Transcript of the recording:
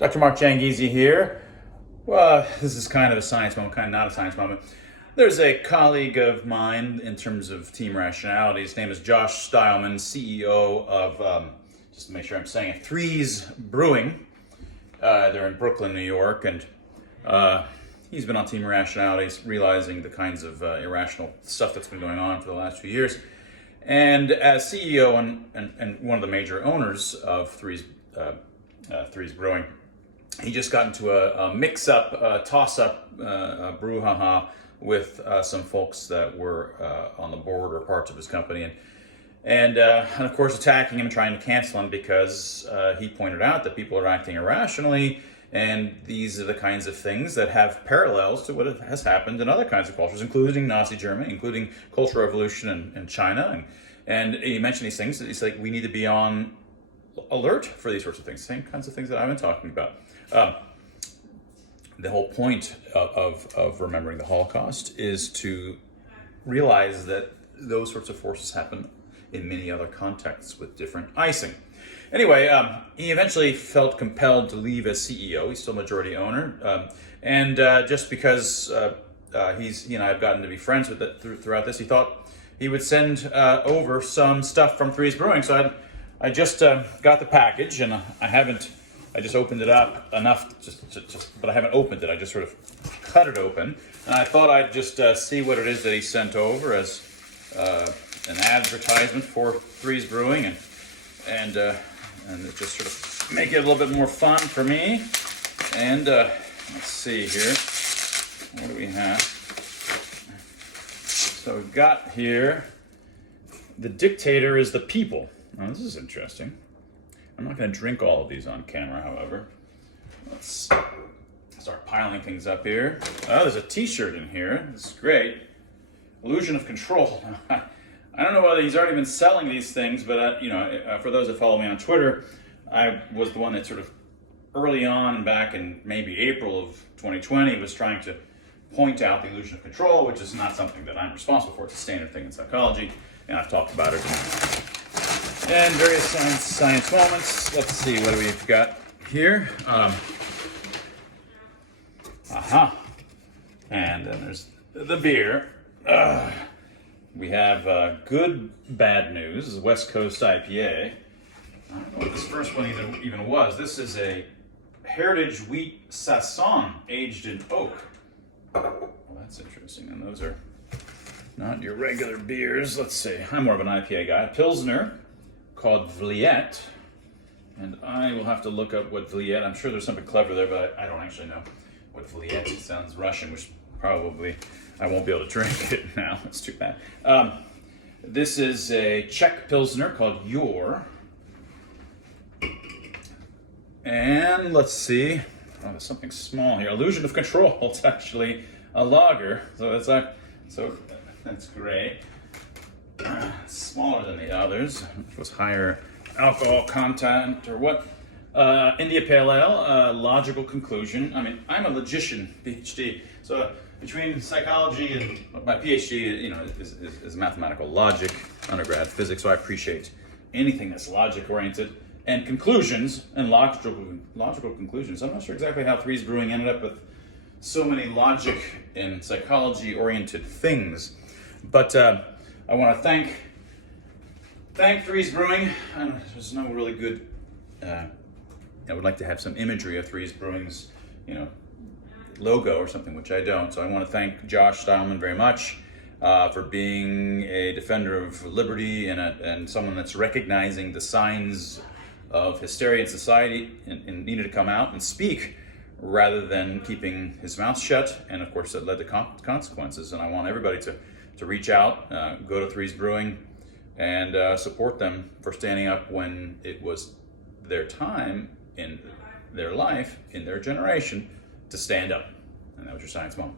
Dr. Mark Jangizi here. Well, this is kind of a science moment, kind of not a science moment. There's a colleague of mine in terms of team rationality. His name is Josh Stileman, CEO of, just to make sure I'm saying it, Threes Brewing. They're in Brooklyn, New York, and he's been on team rationality, realizing the kinds of irrational stuff that's been going on for the last few years. And as CEO and one of the major owners of Threes Brewing, he just got into a mix-up, toss-up brouhaha with some folks that were on the board or parts of his company, and of course attacking him and trying to cancel him because he pointed out that people are acting irrationally, and these are the kinds of things that have parallels to what has happened in other kinds of cultures, including Nazi Germany, including Cultural Revolution in China, and he mentioned these things. He's like, we need to be on alert for these sorts of things, same kinds of things that I've been talking about. The whole point of remembering the Holocaust is to realize that those sorts of forces happen in many other contexts with different icing. Anyway, he eventually felt compelled to leave as CEO. He's still majority owner, and just because he and I have gotten to be friends with it throughout this, he thought he would send over some stuff from Threes Brewing. So I just got the package, and I just opened it up enough, but I haven't opened it. I just sort of cut it open, and I thought I'd just see what it is that he sent over as an advertisement for Threes Brewing, and just sort of make it a little bit more fun for me. And let's see here, what do we have? So we've got here, the dictator is the people. Now, this is interesting. I'm not going to drink all of these on camera, however. Let's start piling things up here. Oh, there's a t-shirt in here. This is great. Illusion of Control. I don't know whether he's already been selling these things, but for those that follow me on Twitter, I was the one that sort of early on, back in maybe April of 2020, was trying to point out the illusion of control, which is not something that I'm responsible for. It's a standard thing in psychology, and I've talked about it and various science moments. Let's see, what do we've got here? And then there's the beer. We have good bad news. This is West Coast IPA. I don't know what this first one even was. This is a heritage wheat saison aged in oak. Well, that's interesting. And those are not your regular beers. Let's see. I'm more of an IPA guy. Pilsner called Vliet, and I will have to look up what Vliet. I'm sure there's something clever there, but I don't actually know what Vliet is. It sounds Russian, which probably I won't be able to drink it now. It's too bad. This is a Czech Pilsner called Your. And let's see. Oh, there's something small here. Illusion of Control. It's actually a lager. So that's great. Smaller than the others. It was higher alcohol content or what? India Pale Ale, logical conclusion. I mean, I'm a logician, PhD. So between psychology and my PhD, is mathematical logic, undergrad physics. So I appreciate anything that's logic oriented and conclusions and logical conclusions. I'm not sure exactly how Threes Brewing ended up with so many logic and psychology oriented things, but I want to thank Threes Brewing. There's no really good. I would like to have some imagery of Threes Brewing's, logo or something, which I don't. So I want to thank Josh Stileman very much for being a defender of liberty and someone that's recognizing the signs of hysteria in society and needed to come out and speak rather than keeping his mouth shut. And of course, that led to consequences. And I want everybody to reach out, go to Threes Brewing, and support them for standing up when it was their time in their life, in their generation, to stand up. And that was your science moment.